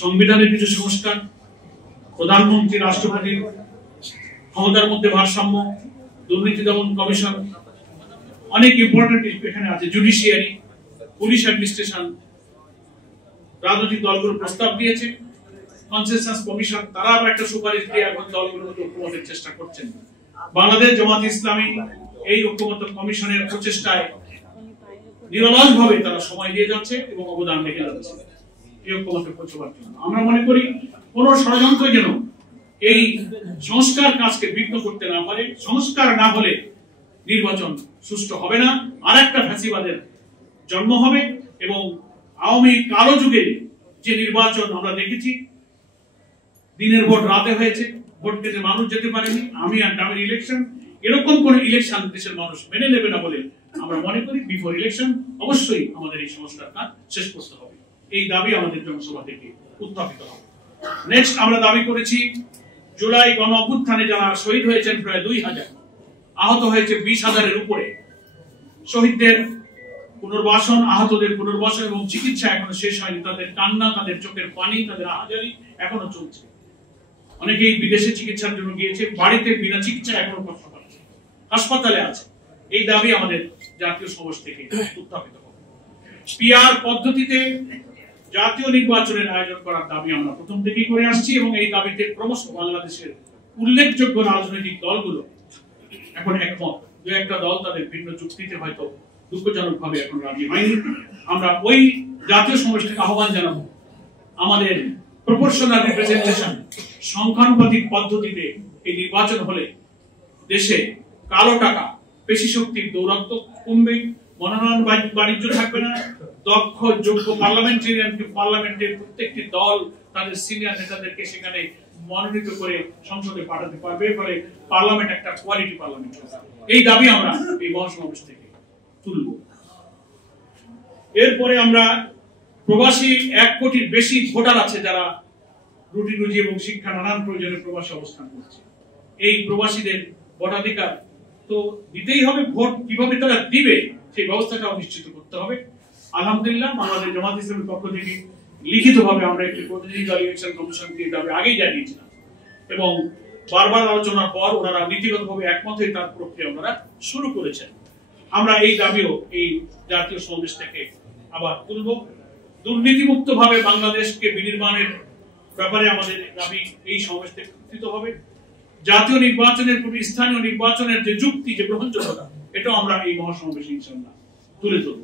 সংবিধানের কিছু সংস্কার, প্রধানমন্ত্রী রাষ্ট্রপতির ক্ষমতার মধ্যে ভারসাম্য, দুর্নীতি দমন কমিশন, অনেক ইম্পর্টেন্ট এখানে আছে, জুডিশিয়ারি, পুলিশ অ্যাডমিনিস্ট্রেশন, রাজনৈতিক দলগুলো প্রস্তাব দিয়েছে, কনসেনসাস কমিশন তারা আবার একটা সুপারিশ দিয়ে এখন দলগুলোকে ঐক্যমতের চেষ্টা করছেন। বাংলাদেশ জামাত ইসলামী এই ঐক্যমত কমিশনের প্রচেষ্টায় নিরলসভাবে তারা সময় দিয়ে যাচ্ছে এবং অবদান রেখে যাচ্ছে এই ঐক্যমতে পৌঁছবার জন্য। আমরা মনে করি কোন ষড়যন্ত্র যেন এই সংস্কার কাজকে বিঘ্ন করতে না পারে। সংস্কার না হলে নির্বাচন সুষ্ঠু হবে না, আর একটা ফ্যাসিবাদের জন্ম হবে। এবং আওয়ামী কালো যুগে যে নির্বাচন আমরা দেখেছি, দিনের ভোট রাতে হয়েছে, ভোট কেন্দ্রে মানুষ যেতে পারেনি, আমি আর ডামের ইলেকশন, এরকম কোন ইলেকশন দেশের মানুষ মেনে নেবে না বলে আমরা মনে করি বিফোর ইলেকশন অবশ্যই আমাদের এই সংস্কার কাজ শেষ করতে হবে। এই দাবি আমাদের জনসভা থেকে উত্থাপিত হবে। নেক্সট আমরা দাবি করেছি জুলাই গণ অভ্যুত্থানে যারা শহীদ হয়েছেন প্রায় 2000, আহত হয়েছে 20,000-এর উপরে, শহীদদের পুনর্বাসন, আহতদের পুনর্বাসন এবং চিকিৎসা এখনো শেষ হয়নি। তাদের কান্না, তাদের চোখের পানি, তাদের আহাজারি এখনো চলছে। অনেকেই বিদেশে চিকিৎসার জন্য গিয়েছে, বাড়িতে বিনা চিকিৎসা এখনো কষ্ট পাচ্ছে, হাসপাতালে আছে। এই দাবি আমাদের জাতীয় সমাজ থেকে উত্থাপিত হবে। পিআর পদ্ধতিতে জাতীয় নির্বাচনের আয়োজন করার দাবি আমরা প্রথম থেকেই করে আসছি এবং এই দাবিতে ক্রমশ বাংলাদেশের উল্লেখযোগ্য রাজনৈতিক দলগুলো এখন একমত। দু একটা দল তাদের ভিন্ন যুক্তিতে হয়তো দুঃখজনকভাবে এখন রাজি হয়নি। আমরা ওই জাতীয় সমাজ থেকে আহ্বান জানাবো আমাদের প্রপোর্শনাল রিপ্রেজেন্টেশন, সংখ্যানুপাতিক পদ্ধতিতে এই নির্বাচন হলে দেশে কালো টাকা, পেশি শক্তির দৌরাত্ম্য কমবে, মনোনয়ন বাণিজ্য থাকবে না, দক্ষ যোগ্য পার্লামেন্টারিয়ানকে পার্লামেন্টের প্রত্যেকটি দল তাদের সিনিয়র নেতাদেরকে সেখানে মনোনীত করে সংসদে পাঠাতে পারবে, ফলে পার্লামেন্ট একটা কোয়ালিটি পার্লামেন্ট হবে। এই দাবি আমরা এই মহাসমাবেশ থেকে তুলব। এরপরে আমরা প্রবাসী 1 কোটির বেশি ভোটার আছে যারা রুটি রুজি এবং শিক্ষা নানান প্রয়োজনে প্রবাসী অবস্থান করছে। এই প্রবাসীদের ভোটাধিকার তো দিতেই হবে, ভোট কিভাবে তারা দিবে সেই ব্যবস্থাটাও নিশ্চিত করতে হবে। আলহামদুলিল্লাহ বাংলাদেশ জামাত ইসলামের পক্ষ থেকে লিখিতভাবে আমরা একটি প্রতিনিধি দল ইলেকশন কমিশনকে দাবি আগেই জানিয়েছিলাম এবং বারবার আলোচনার পর ওনারা নীতিগতভাবে একমত হয়ে তার প্রক্রিয়া ওনারা শুরু করেছেন। আমরা এই দাবিও এই জাতীয় সমাবেশ থেকে আবার তুলব। দুর্নীতিমুক্ত ভাবে বাংলাদেশকে বিনির্মাণের ব্যাপারে আমাদের দাবি এই সমাবেশ থেকে উত্থিত হবে। জাতীয় নির্বাচনের পূর্বে স্থানীয় নির্বাচনের যে যুক্তি, যে গ্রহণযোগ্যতা, এটাও আমরা এই মহাসমাবেশে ইনশাআল্লাহ তুলে ধরব।